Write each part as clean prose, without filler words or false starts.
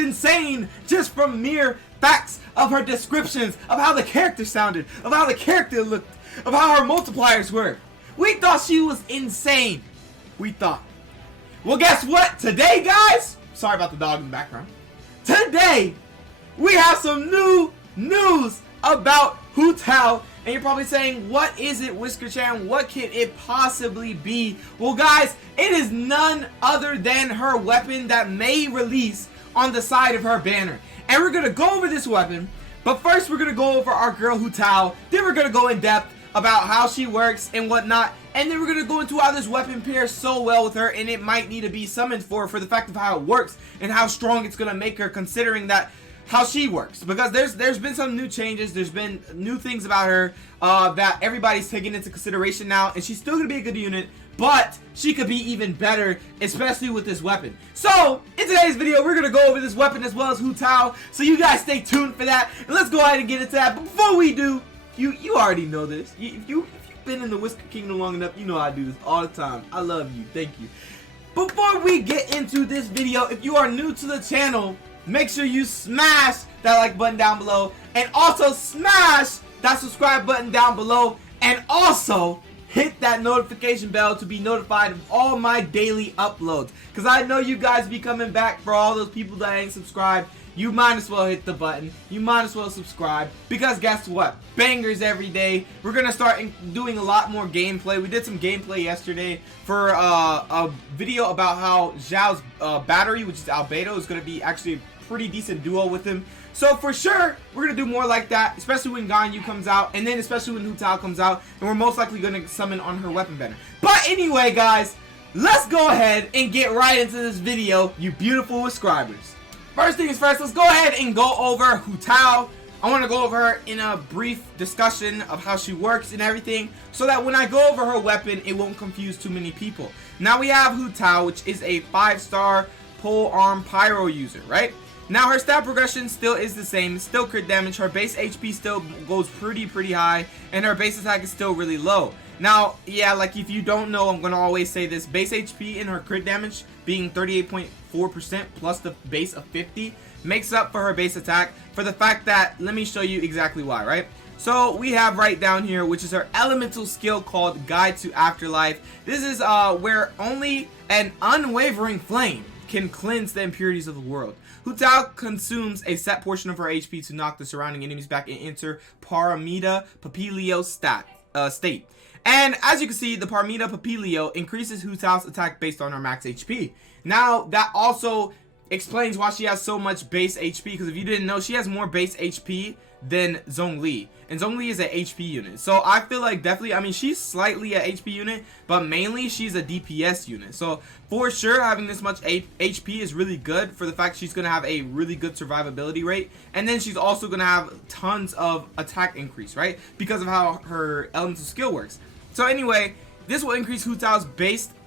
insane just from mere facts of her descriptions, of how the character sounded, of how the character looked, of how her multipliers were. We thought she was insane. We thought. Well, guess what? Today, guys, sorry about the dog in the background. Today, we have some new news about Hu Tao. And you're probably saying, what is it, Whisker-chan? What can it possibly be? Well, guys, it is none other than her weapon that may release on the side of her banner. And we're going to go over this weapon. But first, we're going to go over our girl, Hu Tao. Then we're going to go in depth about how she works and whatnot. And then we're going to go into how this weapon pairs so well with her. And it might need to be summoned for the fact of how it works and how strong it's going to make her, considering that how she works, because there's been some new changes, there's been new things about her that everybody's taking into consideration now, and she's still gonna be a good unit, but she could be even better, especially with this weapon. So in today's video, we're gonna go over this weapon as well as Hu Tao, so you guys stay tuned for that, and let's go ahead and get into that. But before we do, you already know this. If you've been in the Whisker Kingdom long enough, you know I do this all the time. I love you. Thank you. Before we get into this video, if you are new to the channel, make sure you smash that like button down below, and also smash that subscribe button down below, and also hit that notification bell to be notified of all my daily uploads, because I know you guys be coming back. For all those people that ain't subscribed, you might as well hit the button, you might as well subscribe, because guess what, bangers every day. We're gonna start doing a lot more gameplay. We did some gameplay yesterday for a video about how Zhao's battery, which is Albedo, is gonna be actually a pretty decent duo with him. So for sure, we're gonna do more like that, especially when Ganyu comes out, and then especially when Hu Tao comes out, and we're most likely gonna summon on her weapon banner. But anyway, guys, let's go ahead and get right into this video, you beautiful subscribers. First things first, let's go ahead and go over Hu Tao. I want to go over her in a brief discussion of how she works and everything, so that when I go over her weapon, it won't confuse too many people. Now we have Hu Tao, which is a 5-star pole arm pyro user, right? Now her stat progression still is the same, it's still crit damage, her base HP still goes pretty high, and her base attack is still really low. Now, yeah, like if you don't know, I'm going to always say this, base HP and her crit damage being 38.4% plus the base of 50 makes up for her base attack, for the fact that, let me show you exactly why, right? So we have right down here, which is her elemental skill called Guide to Afterlife. This is where only an unwavering flame can cleanse the impurities of the world. Hu Tao consumes a set portion of her HP to knock the surrounding enemies back and enter Paramita Papilio state. And as you can see, the Paramita Papilio increases Hu Tao's attack based on her max HP. Now, that also explains why she has so much base HP, because if you didn't know, she has more base HP than Zhongli, and Zhongli is an HP unit. So I feel like definitely, I mean, she's slightly an HP unit, but mainly she's a DPS unit. So for sure, having this much HP is really good, for the fact she's going to have a really good survivability rate, and then she's also going to have tons of attack increase, right, because of how her elemental skill works. So anyway, this will increase Hu Tao's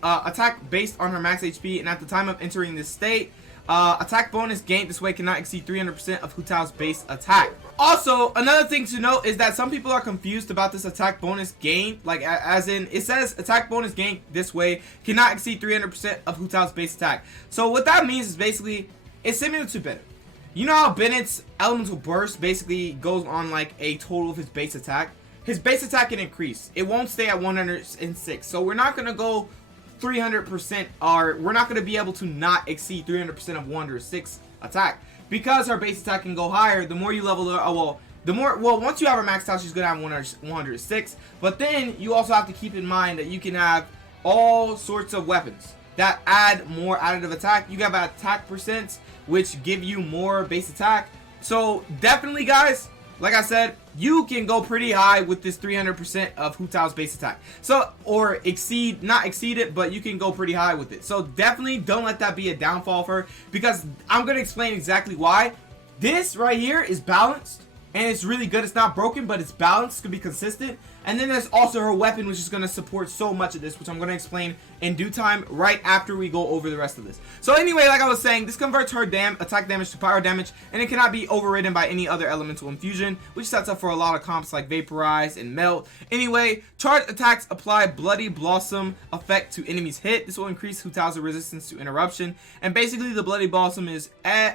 attack based on her max HP, and at the time of entering this state, attack bonus gained this way cannot exceed 300% of Hu Tao's base attack. Also, another thing to note is that some people are confused about this attack bonus gain, like as in, it says attack bonus gained this way cannot exceed 300% of Hu Tao's base attack. So what that means is basically, it's similar to Bennett. You know how Bennett's elemental burst basically goes on like a total of his base attack? His base attack can increase. It won't stay at 106. So we're not going to go 300%, or we're not going to be able to not exceed 300% of 106 attack, because her base attack can go higher. The more you level her, once you have her maxed out, she's going to have 106. But then you also have to keep in mind that you can have all sorts of weapons that add more additive attack. You have attack percents, which give you more base attack. So definitely, guys, like I said, you can go pretty high with this 300% of Hu Tao's base attack. So, or not exceed it, but you can go pretty high with it. So definitely don't let that be a downfall for her, because I'm going to explain exactly why. This right here is balanced, and it's really good. It's not broken, but it's balanced. It's going to be consistent. And then there's also her weapon, which is going to support so much of this, which I'm going to explain in due time right after we go over the rest of this. So anyway, like I was saying, this converts her attack damage to power damage, and it cannot be overridden by any other elemental infusion, which sets up for a lot of comps like Vaporize and Melt. Anyway, charged attacks apply Bloody Blossom effect to enemies hit. This will increase Hu Tao's resistance to interruption. And basically, the Bloody Blossom is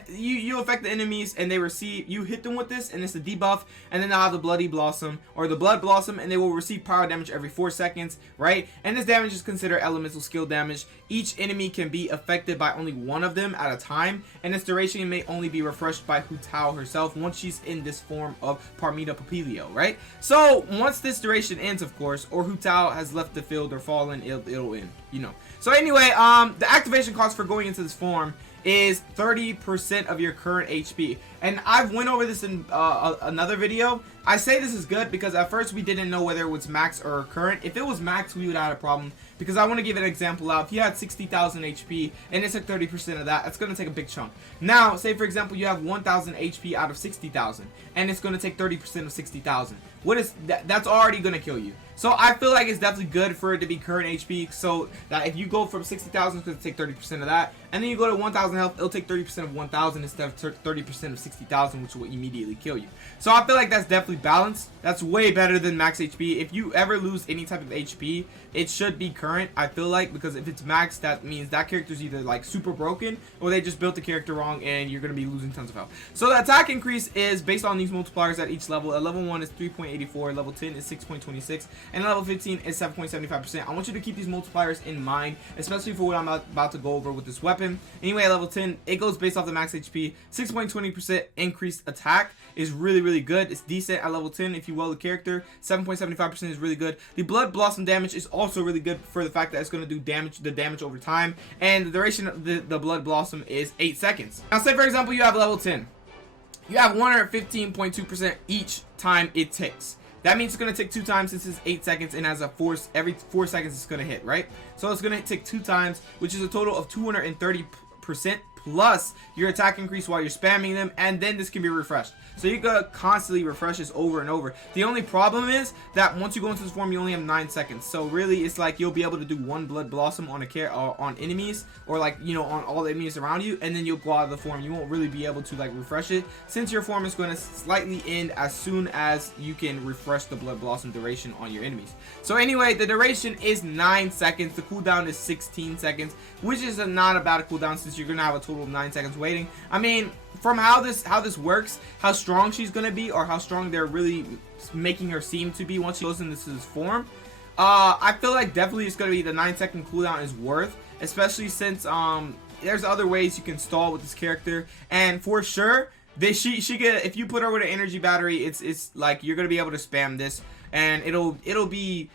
you affect the enemies, and they receive, you hit them with this, and it's a debuff, and then they'll have the Bloody Blossom or the Blood Blossom, and they will receive power damage every 4 seconds, right? And this damage is considered elemental skill damage. Each enemy can be affected by only one of them at a time, and its duration may only be refreshed by Hu Tao herself once she's in this form of Parmita Papilio, right? So once this duration ends, of course, or Hu Tao has left the field or fallen, it'll end, you know. So anyway, the activation cost for going into this form is 30% of your current HP, and I've went over this in another video. I say this is good because at first we didn't know whether it was max or current. If it was max, we would have had a problem, because I want to give an example out. If you had 60,000 HP and it took 30% of that, it's going to take a big chunk. Now, say for example you have 1,000 HP out of 60,000, and it's going to take 30% of 60,000. What is that? That's already going to kill you. So I feel like it's definitely good for it to be current HP, so that if you go from 60,000, it's going to take 30% of that, and then you go to 1,000 health, it'll take 30% of 1,000 instead of 30% of 60,000, which will immediately kill you. So I feel like that's definitely balanced. That's way better than max HP. If you ever lose any type of HP, it should be current, I feel like, because if it's max, that means that character's either like super broken, or they just built the character wrong, and you're going to be losing tons of health. So the attack increase is based on these multipliers at each level. At level 1 is 3.84, level 10 is 6.26, and level 15 is 7.75%. I want you to keep these multipliers in mind, especially for what I'm about to go over with this weapon. Anyway, at level 10, it goes based off the max HP. 6.20% increased attack is really, really good. It's decent at level 10 if you well the character. 7.75% is really good. The Blood Blossom damage is also really good for the fact that it's going to do the damage over time, and the duration of the Blood Blossom is 8 seconds. Now, say for example you have level 10. You have 115.2% each time it ticks. That means it's going to tick 2 times since it's 8 seconds, and as a force, every 4 seconds it's going to hit, right? So it's going to tick 2 times, which is a total of 230% plus your attack increase while you're spamming them, and then this can be refreshed. So you gotta constantly refresh this over and over. The only problem is that once you go into this form, you only have 9 seconds. So really, it's like you'll be able to do 1 Blood Blossom on on enemies, or like, you know, on all the enemies around you, and then you'll go out of the form. You won't really be able to like refresh it, since your form is going to slightly end as soon as you can refresh the Blood Blossom duration on your enemies. So anyway, the duration is 9 seconds. The cooldown is 16 seconds, which is not a bad cooldown since you're gonna have a total of 9 seconds waiting. I mean, from how this works, how strong she's gonna be, or how strong they're really making her seem to be once she goes into this form, I feel like definitely it's gonna be the 9-second cooldown is worth, especially since there's other ways you can stall with this character, and for sure she get, if you put her with an energy battery, it's like you're gonna be able to spam this, and it'll be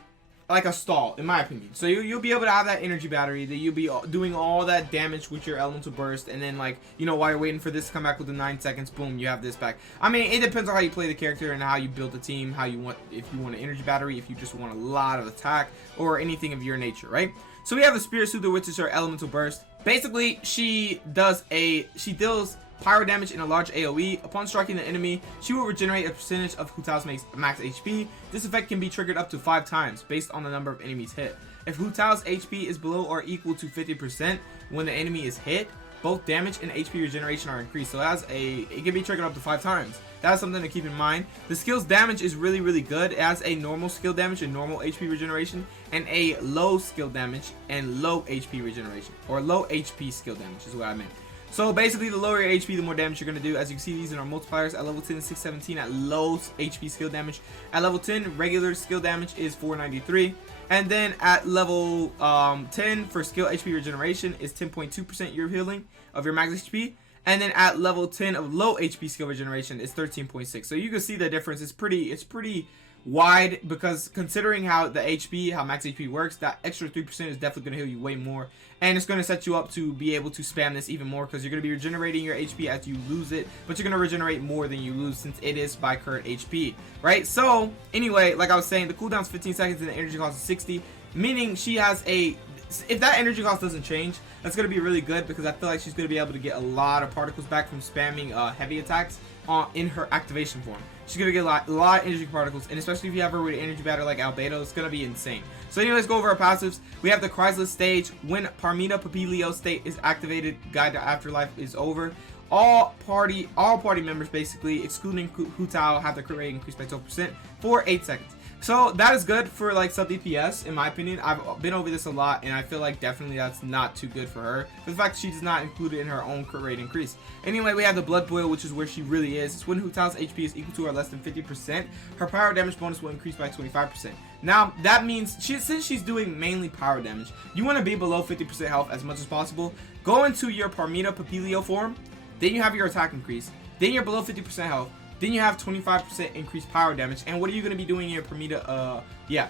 like a stall, in my opinion. So you'll be able to have that energy battery, that you'll be doing all that damage with your elemental burst, and then, like, you know, while you're waiting for this to come back with the 9 seconds, boom, you have this back. I mean, it depends on how you play the character and how you build the team, how you want, if you want an energy battery, if you just want a lot of attack, or anything of your nature, right? So we have the Spirit Soother, which is her elemental burst. Basically, she deals pyro damage in a large AoE. Upon striking the enemy, she will regenerate a percentage of Hu Tao's max HP. This effect can be triggered up to 5 times based on the number of enemies hit. If Hu Tao's HP is below or equal to 50% when the enemy is hit, both damage and HP regeneration are increased. So it can be triggered up to 5 times. That's something to keep in mind. The skill's damage is really, really good. It has a normal skill damage and normal HP regeneration, and a low skill damage and low HP regeneration, or low HP skill damage is what I meant. So basically, the lower your HP, the more damage you're going to do. As you can see, these are our multipliers. At level 10, 617 at low HP skill damage. At level 10, regular skill damage is 493. And then at level 10, for skill HP regeneration, is 10.2% your healing of your max HP. And then at level 10 of low HP skill regeneration is 13.6. So you can see the difference. It's pretty wide, because considering how the HP, how max HP works, that extra 3% is definitely going to heal you way more, and it's going to set you up to be able to spam this even more, because you're going to be regenerating your HP as you lose it, but you're going to regenerate more than you lose since it is by current HP, right? So anyway, like I was saying, the cooldown is 15 seconds and the energy cost is 60, meaning she has a if that energy cost doesn't change, that's going to be really good, because I feel like she's going to be able to get a lot of particles back from spamming heavy attacks in her activation form. She's going to get a lot of energy particles, and especially if you have her with an energy batter like Albedo, it's going to be insane. So anyways, go over our passives. We have the Chrysalis stage. When Parmita Papilio state is activated, Guide to Afterlife is over. All party members, basically, excluding Hu Tao, have their crit rate increased by 12% for 8 seconds. So that is good for like sub DPS, in my opinion. I've been over this a lot, and I feel like definitely that's not too good for her, for the fact that she does not include it in her own crit rate increase. Anyway, we have the Blood Boil, which is where she really is. It's when Hu Tao's HP is equal to or less than 50%, her power damage bonus will increase by 25%. Now that means since she's doing mainly power damage, you want to be below 50% health as much as possible. Go into your Parmita Papilio form, then you have your attack increase, then you're below 50% health. Then you have 25% increased power damage. And what are you going to be doing in your Parmita?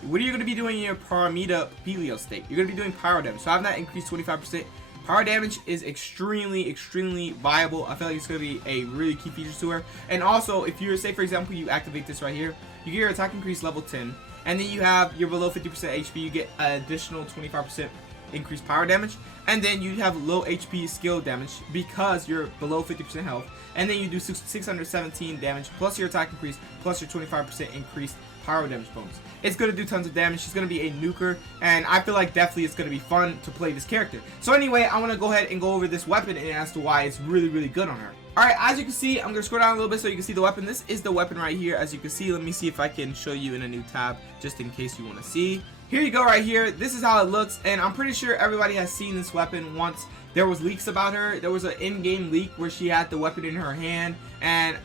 What are you going to be doing in your Parmita Papilio state? You're going to be doing power damage. So having that increased 25%. Power damage is extremely viable. I feel like it's going to be a really key feature to her. And also, if you're, say for example, you activate this right here, you get your attack increase level 10. And then you have your below 50% HP, you get an additional 25% increased power damage. And then you have low HP skill damage because you're below 50% health. And then you do 617 damage plus your attack increase plus your 25% increased power damage bonus. It's going to do tons of damage. She's going to be a nuker, and I feel like definitely it's going to be fun to play this character. So anyway, I want to go ahead and go over this weapon and as to why it's really good on her. Alright, as you can see, I'm going to scroll down a little bit so you can see the weapon. This is the weapon right here, as you can see. Let me see if I can show you in a new tab, just in case you want to see. Here you go right here. This is how it looks, and I'm pretty sure everybody has seen this weapon once. There was leaks about her. There was an in-game leak where she had the weapon in her hand, and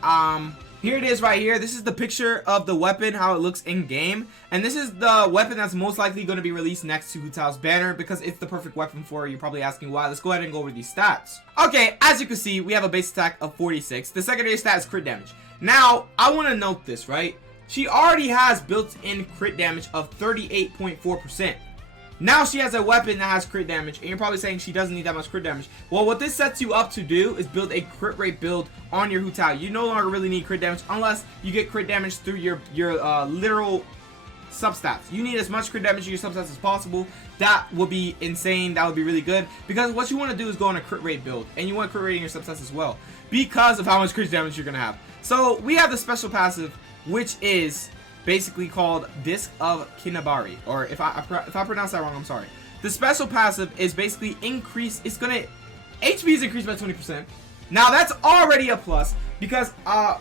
here it is right here. This is the picture of the weapon, how it looks in-game. And this is the weapon that's most likely going to be released next to Hu Tao's banner because it's the perfect weapon for her. You're probably asking why. Let's go ahead and go over these stats. Okay, as you can see, we have a base attack of 46. The secondary stat is crit damage. Now, I want to note this, right? She already has built-in crit damage of 38.4%. Now she has a weapon that has crit damage, and you're probably saying she doesn't need that much crit damage. Well, what this sets you up to do is build a crit rate build on your Hu Tao. You no longer really need crit damage unless you get crit damage through your literal substats. You need as much crit damage in your substats as possible. That would be insane. That would be really good, because what you want to do is go on a crit rate build, and you want crit rate in your substats as well because of how much crit damage you're going to have. So we have the special passive, which is basically called Disc of Kinabari, or if I pronounce that wrong, I'm sorry. The special passive is basically HP is increased by 20%. Now that's already a plus, because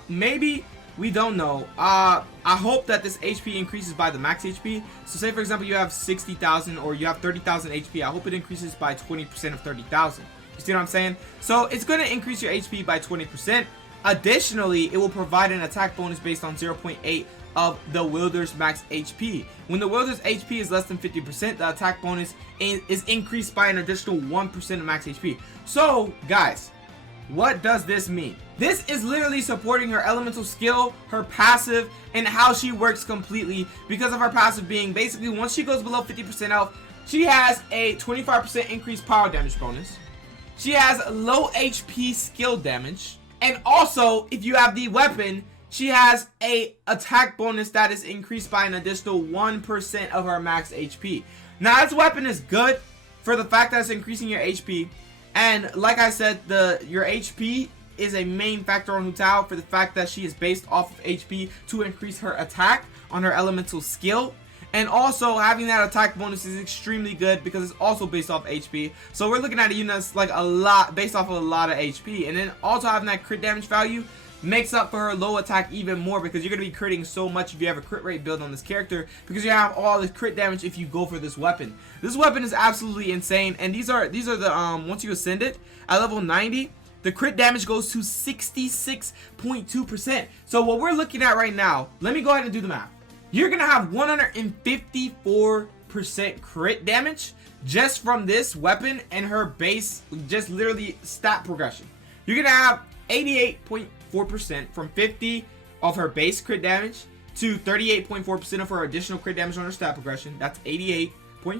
maybe we don't know. I hope that this HP increases by the max HP. So say for example you have 60,000 or you have 30,000 HP. I hope it increases by 20% of 30,000. You see what I'm saying? So it's going to increase your HP by 20%. Additionally, it will provide an attack bonus based on 0.8 of the wielder's max HP. When the wielder's HP is less than 50%, the attack bonus is increased by an additional 1% of max HP. So, guys, what does this mean? This is literally supporting her elemental skill, her passive, and how she works completely, because of her passive being basically once she goes below 50% health, she has a 25% increased power damage bonus. She has low HP skill damage. And also, if you have the weapon, she has a attack bonus that is increased by an additional 1% of her max HP. Now, this weapon is good for the fact that it's increasing your HP. And like I said, your HP is a main factor on Hu Tao for the fact that she is based off of HP to increase her attack on her elemental skill. And also, having that attack bonus is extremely good because it's also based off HP. So we're looking at a unit that's like a lot, based off of a lot of HP. And then also having that crit damage value makes up for her low attack even more, because you're going to be critting so much if you have a crit rate build on this character, because you have all this crit damage if you go for this weapon. This weapon is absolutely insane. And these are the once you ascend it at level 90, the crit damage goes to 66.2%. So what we're looking at right now, let me go ahead and do the math. You're going to have 154% crit damage just from this weapon and her base, just literally stat progression. You're going to have 88.4% from 50 of her base crit damage to 38.4% of her additional crit damage on her stat progression. That's 88.4. Then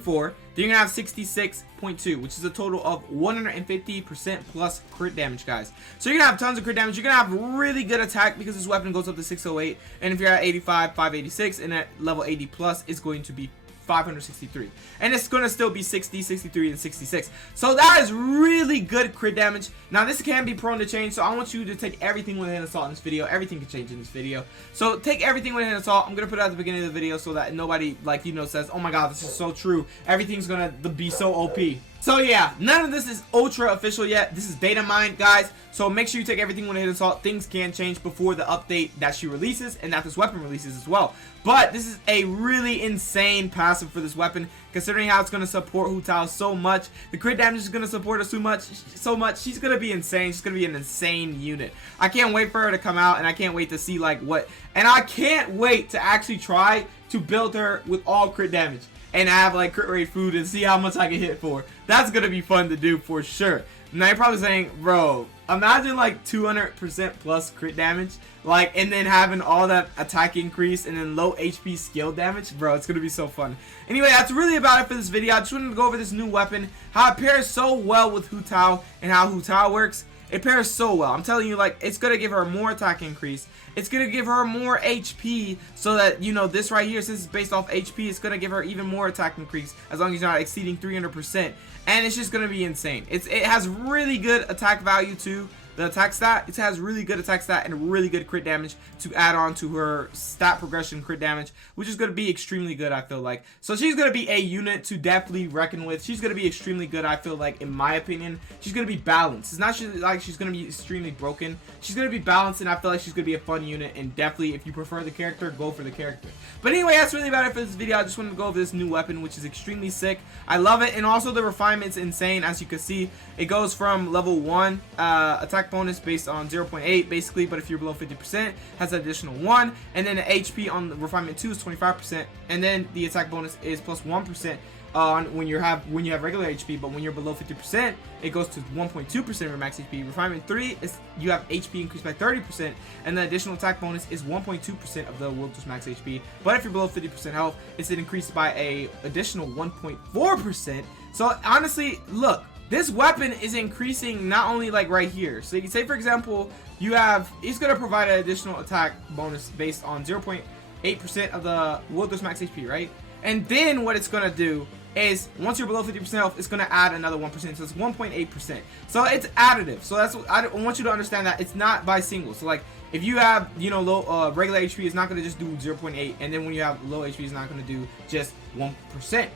you're going to have 66.2, which is a total of 150% plus crit damage, guys. So you're going to have tons of crit damage. You're going to have really good attack because this weapon goes up to 608. And if you're at 85, 586, and at level 80 plus, it's going to be 563. And it's going to still be 60, 63, and 66. So that is really good crit damage. Now this can be prone to change, so I want you to take everything with a hint of salt in this video. Everything can change in this video. So take everything with a hint of salt. I'm going to put it at the beginning of the video so that nobody, like, you know, says, oh my god, this is so true. Everything's going to be so OP. So yeah, none of this is ultra official yet. This is data mined, guys. So make sure you take everything with a hint of salt. Things can change before the update that she releases and that this weapon releases as well. But this is a really insane passive for this weapon, considering how it's going to support Hu Tao so much. The crit damage is going to support her so much. She's going to be insane. She's going to be an insane unit. I can't wait for her to come out, and I can't wait to see like what. And I can't wait to actually try to build her with all crit damage and have like crit rate food and see how much I can hit for. That's gonna be fun to do for sure. Now you're probably saying, bro, imagine like 200% plus crit damage, like, and then having all that attack increase and then low HP skill damage. Bro, it's gonna be so fun. Anyway, that's really about it for this video. I just wanted to go over this new weapon, how it pairs so well with Hu Tao and how Hu Tao works. It pairs so well. I'm telling you, like, it's going to give her more attack increase. It's going to give her more HP so that, you know, this right here, since it's based off HP, it's going to give her even more attack increase as long as you're not exceeding 300%. And it's just going to be insane. It has really good attack value too. The attack stat, it has really good attack stat and really good crit damage to add on to her stat progression crit damage, which is going to be extremely good, I feel like. So she's going to be a unit to definitely reckon with. She's going to be extremely good, I feel like, in my opinion. She's going to be balanced. It's not like she's going to be extremely broken. She's going to be balanced, and I feel like she's going to be a fun unit, and definitely, if you prefer the character, go for the character. But anyway, that's really about it for this video. I just wanted to go over this new weapon, which is extremely sick. I love it, and also the refinement's insane. As you can see, it goes from level 1 attack bonus based on 0.8 basically, but if you're below 50% has an additional 1, and then the HP on the refinement 2 is 25%, and then the attack bonus is plus 1% on when you have regular HP, but when you're below 50% it goes to 1.2% of your max HP. Refinement 3 is you have HP increased by 30%, and the additional attack bonus is 1.2% of the world's max HP, but if you're below 50% health, it's increased by a additional 1.4%. So honestly, look, this weapon is increasing not only like right here. So you can say, for example, it's going to provide an additional attack bonus based on 0.8% of the world's max HP, right? And then what it's going to do is once you're below 50% health, it's going to add another 1%. So it's 1.8%. So it's additive. So that's what I want you to understand, that it's not by single. So like if you have, you know, low regular HP, it's not going to just do 0.8, and then when you have low HP, it's not going to do just 1%.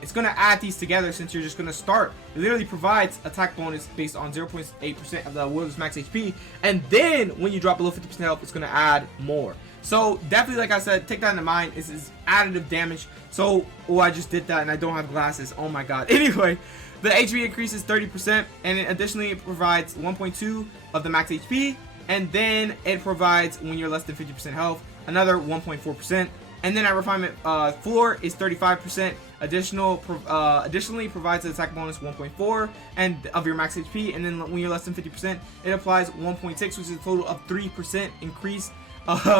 It's going to add these together, since you're just going to start. It literally provides attack bonus based on 0.8% of the world's max HP, and then when you drop below 50% health, it's going to add more. So definitely, like I said, take that into mind. This is additive damage. So, oh, I just did that and I don't have glasses. Oh my god. Anyway, the HP increases 30%, and it additionally provides 1.2 of the max HP, and then it provides, when you're less than 50% health, another 1.4%. And then at refinement 4 is 35%. Additionally provides an attack bonus 1.4 and of your max HP, and then when you're less than 50%, it applies 1.6, which is a total of 3% increase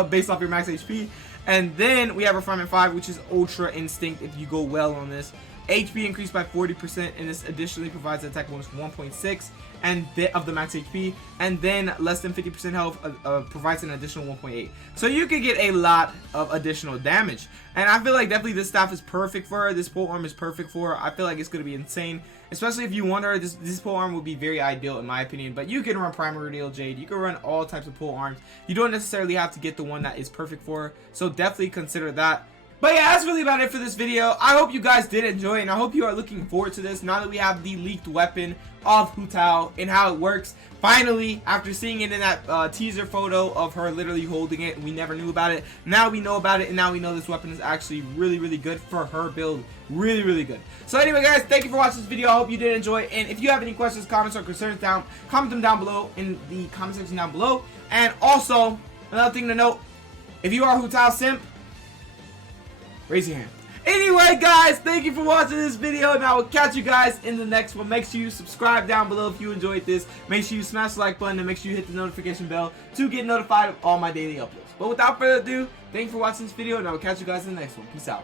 based off your max HP. And then we have refinement 5, which is ultra instinct if you go well on this. HP increased by 40%, and this additionally provides an attack bonus 1.6 and of the max HP, and then less than 50% health provides an additional 1.8. So you can get a lot of additional damage, and I feel like definitely this staff is perfect for her. This pole arm is perfect for her. I feel like it's going to be insane, especially if you want her. This pole arm would be very ideal in my opinion, but you can run Primordial Jade. You can run all types of pole arms. You don't necessarily have to get the one that is perfect for her, so definitely consider that. But yeah, that's really about it for this video. I hope you guys did enjoy it, and I hope you are looking forward to this now that we have the leaked weapon of Hu Tao and how it works. Finally, after seeing it in that teaser photo of her literally holding it, we never knew about it. Now we know about it, and now we know this weapon is actually really, really good for her build. Really, really good. So anyway, guys, thank you for watching this video. I hope you did enjoy it. And if you have any questions, comments, or concerns, comment them down below in the comment section down below. And also, another thing to note, if you are a Hu Tao simp, raise your hand. Anyway, guys, thank you for watching this video, and I will catch you guys in the next one. Make sure you subscribe down below if you enjoyed this. Make sure you smash the like button, and make sure you hit the notification bell to get notified of all my daily uploads. But without further ado, thank you for watching this video, and I will catch you guys in the next one. Peace out.